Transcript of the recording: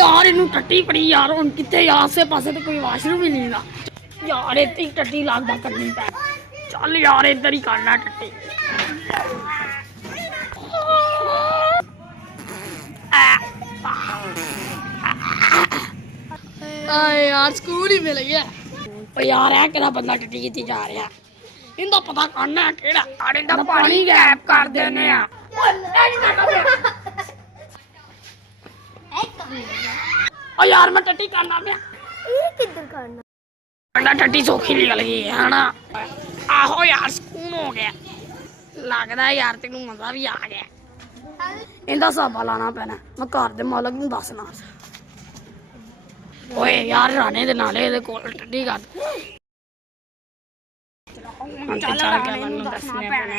यार इनू टट्टी पड़ी यार हुण कित्थे आसे पासे तो कोई वाशरूम ही नहीं दा यार इत्थे ही टट्टी लगदा करनी पै चल यार इधर ही करना टट्टी यार स्कूल ही मिल गया यार है केड़ा बंदा टट्टी कीती जा रहा इंदा पता करना है केड़ा सारे दा पानी गैप कर देने आ ओ यार मैं टट्टी करना पे ये किधर करना बंदा टट्टी सौखी निकल गई है ना आहो यार सुकून हो गया लगदा है यार तेनू मजा भी आ गया इंदा साबा लाना पैना मैं घर दे मालक नू दसना ओए यार राणे दे नाले दे कोल टट्टी कर चल के मैनू दसने पैना